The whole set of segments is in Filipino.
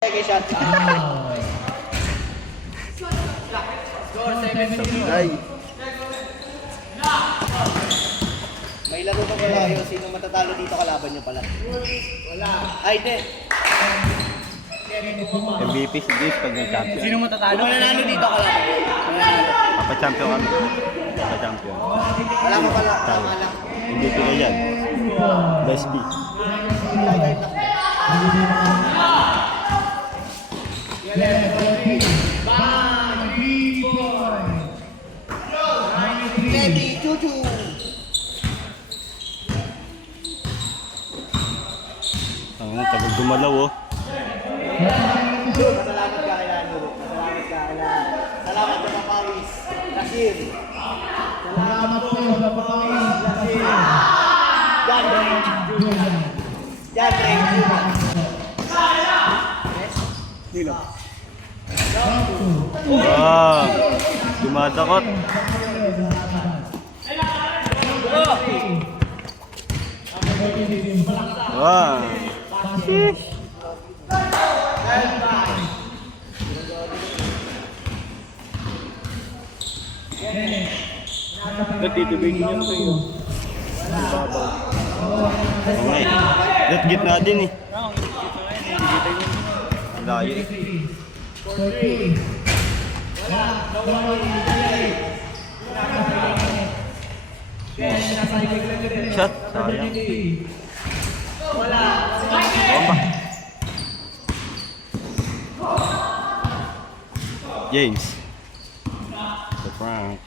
Ay. May laro pa pala kayo. Sino matatalo dito kalaban nyo pala? Wala. Ay, di. MVP si Jace pag nag-champion. Sino matatalo? Kung mananalo dito kalaban. Papa-champion kami. Papa-champion. Wala mo pala. Tama lang. MVP ka yan. Best B. Ready, chuchu. Ang tagal gumalaw oh. Salamat ka kay Lano. Salamat ka kay Lano. Salamat sa Papawis. Nasir. Salamat po sa Papawis. Nasir. John Ray. John Ray. Dilo. Wow! Dumadakot. Wow! Nagtitubig niya sa iyo. Okay. That gitna din eh. Layo eh. Shot, sayang. Bomba. James. The prank.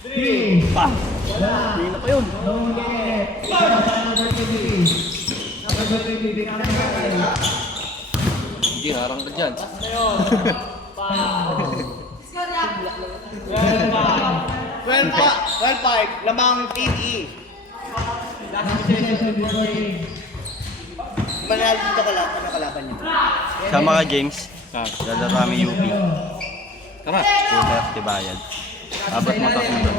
Hindi na pa yun. Hindi, harang ka dyan. 12-5, lamang Team E. Manalo dito kalaban nyo. Sama ka James. Lalaro kami UP. Tara. Super Tibayad. Abot mo tatlo.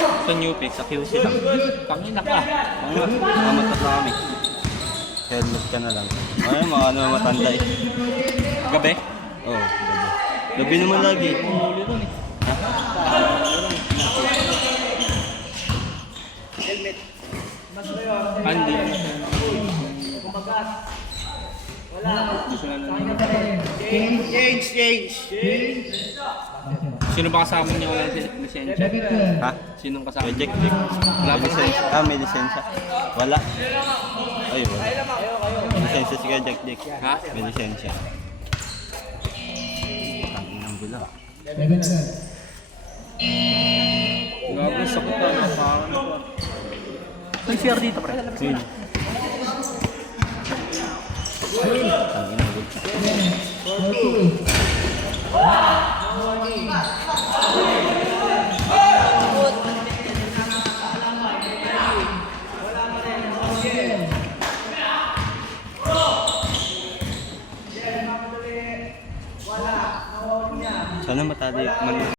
Sa UP, sa QC lang. Tangina ka. Mamat na kami. Helmet ka na lang. Ay, mga ano matanda eh. Gabi? Oo, gabi. Gabi naman lagi. Huli ron eh. Ha? Helmet. Andy. Gusto na Change. Sino ba kasama niya wala lisensya? Ha? Sinong kasama? May Jack Jack. Wala May pa lisensya. Ah, may lisensya. Wala. Ay, wala. May lisensya si Jack Jack. Ha? May lisensya. Tangin ng gula. Gago, sakot na. May CR dito, pre. Sige. Tangin ng gula. Sana matali.